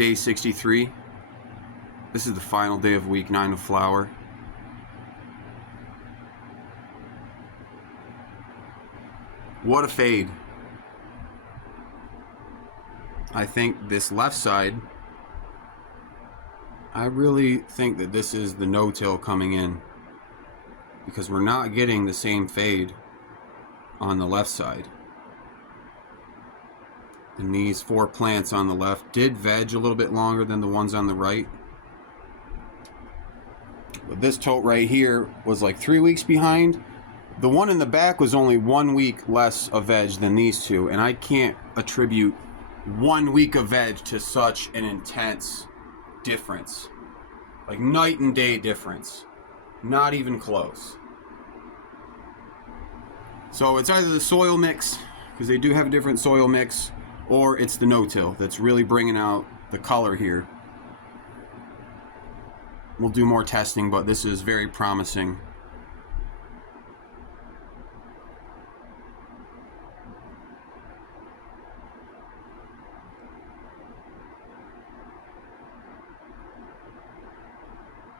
Day 63. This is the final day of week 9 of flower. What a fade. I think this left side, I really think that this is the no-till coming in, because we're not getting the same fade on the left side. And these 4 plants on the left did veg a little bit longer than the ones on the right. But this tote right here was like 3 weeks behind. The one in the back was only 1 week less of veg than these two, and I can't attribute 1 week of veg to such an intense difference. Like night and day difference. Not even close. So it's either the soil mix, because they do have a different soil mix, or it's the no-till that's really bringing out the color here. We'll do more testing, but this is very promising.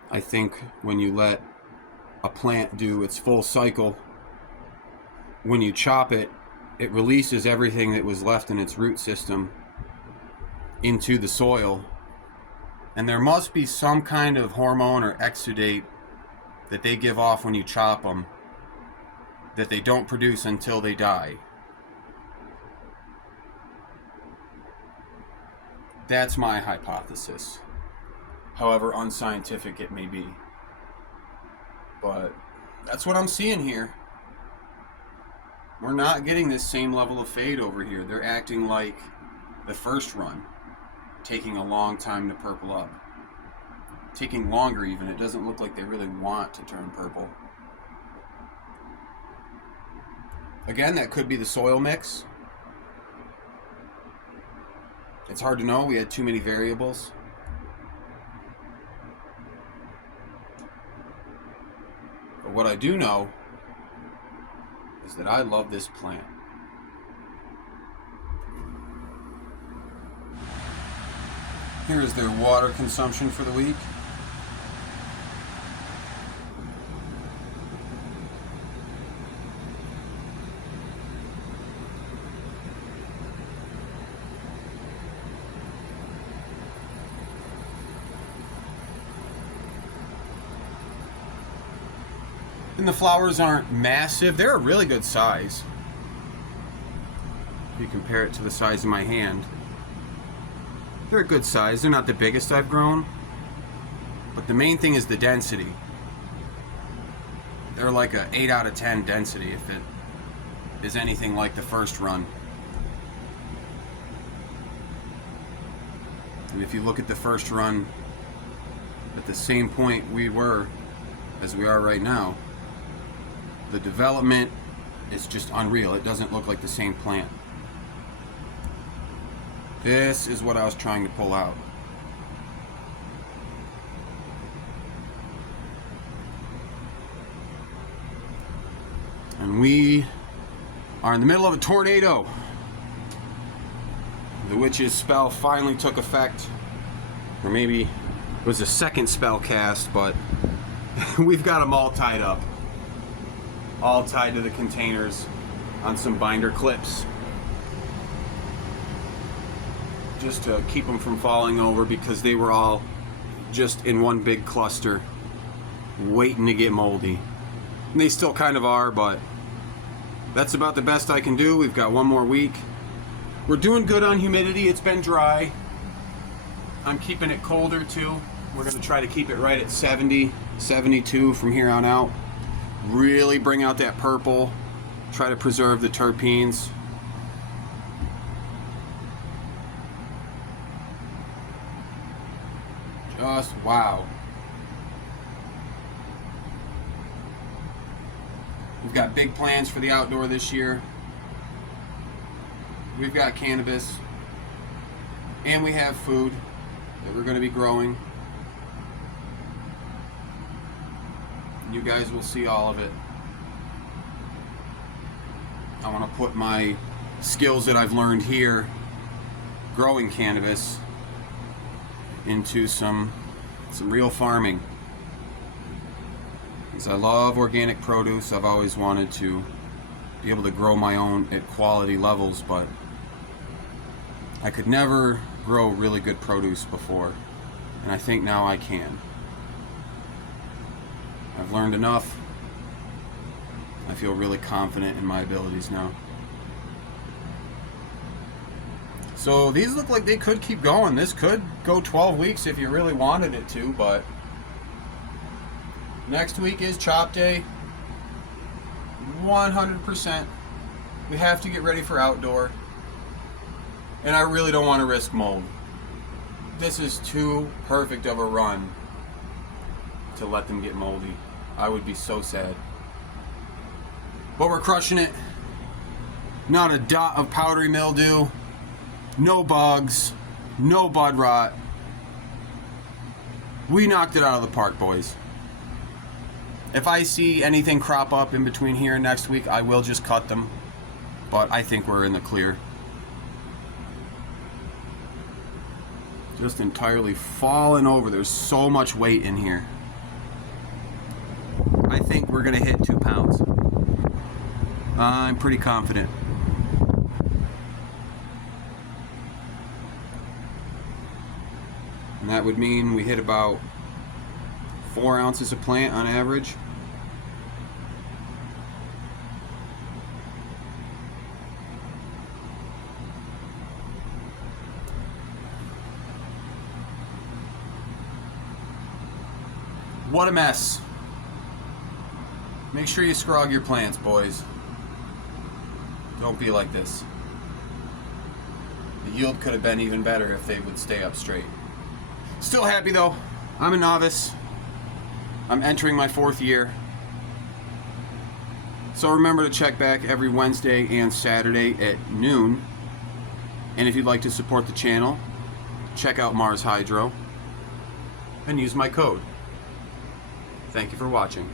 I think when you let a plant do its full cycle, when you chop it, it releases everything that was left in its root system into the soil. And there must be some kind of hormone or exudate that they give off when you chop them that they don't produce until they die. That's my hypothesis. However unscientific it may be. But that's what I'm seeing here. We're not getting this same level of fade over here. They're acting like the first run, taking a long time to purple up. Taking longer even. It doesn't look like they really want to turn purple. Again, that could be the soil mix. It's hard to know. We had too many variables. But what I do know is that I love this plant. Here is their water consumption for the week. And the flowers aren't massive. They're a really good size. If you compare it to the size of my hand. They're a good size. They're not the biggest I've grown. But the main thing is the density. They're like a 8 out of 10 density if it is anything like the first run. And if you look at the first run at the same point we were as we are right now, the development is just unreal. It doesn't look like the same plant. This is what I was trying to pull out. And we are in the middle of a tornado. The witch's spell finally took effect. Or maybe it was a second spell cast, but we've got them all tied up. All tied to the containers on some binder clips. Just to keep them from falling over, because they were all just in one big cluster waiting to get moldy. And they still kind of are, but that's about the best I can do. We've got 1 more week. We're doing good on humidity. It's been dry. I'm keeping it colder too. We're going to try to keep it right at 70, 72 from here on out. Really bring out that purple. Try to preserve the terpenes. Just wow. We've got big plans for the outdoor this year. We've got cannabis. And we have food that we're going to be growing. You guys will see all of it. I want to put my skills that I've learned here growing cannabis into some real farming. Because I love organic produce. I've always wanted to be able to grow my own at quality levels, but I could never grow really good produce before, and I think now I can. I've learned enough. I feel really confident in my abilities now. So these look like they could keep going. This could go 12 weeks if you really wanted it to, but next week is chop day. 100%. We have to get ready for outdoor. And I really don't want to risk mold. This is too perfect of a run to let them get moldy. I would be so sad. But we're crushing it. Not a dot of powdery mildew. No bugs. No bud rot. We knocked it out of the park, boys. If I see anything crop up in between here and next week, I will just cut them. But I think we're in the clear. Just entirely falling over. There's so much weight in here. I think we're gonna hit 2 pounds. I'm pretty confident. And that would mean we hit about 4 ounces a plant on average. What a mess. Make sure you scrog your plants, boys. Don't be like this. The yield could have been even better if they would stay up straight. Still happy though. I'm a novice. I'm entering my 4th year. So remember to check back every Wednesday and Saturday at noon. And if you'd like to support the channel, check out Mars Hydro and use my code. Thank you for watching.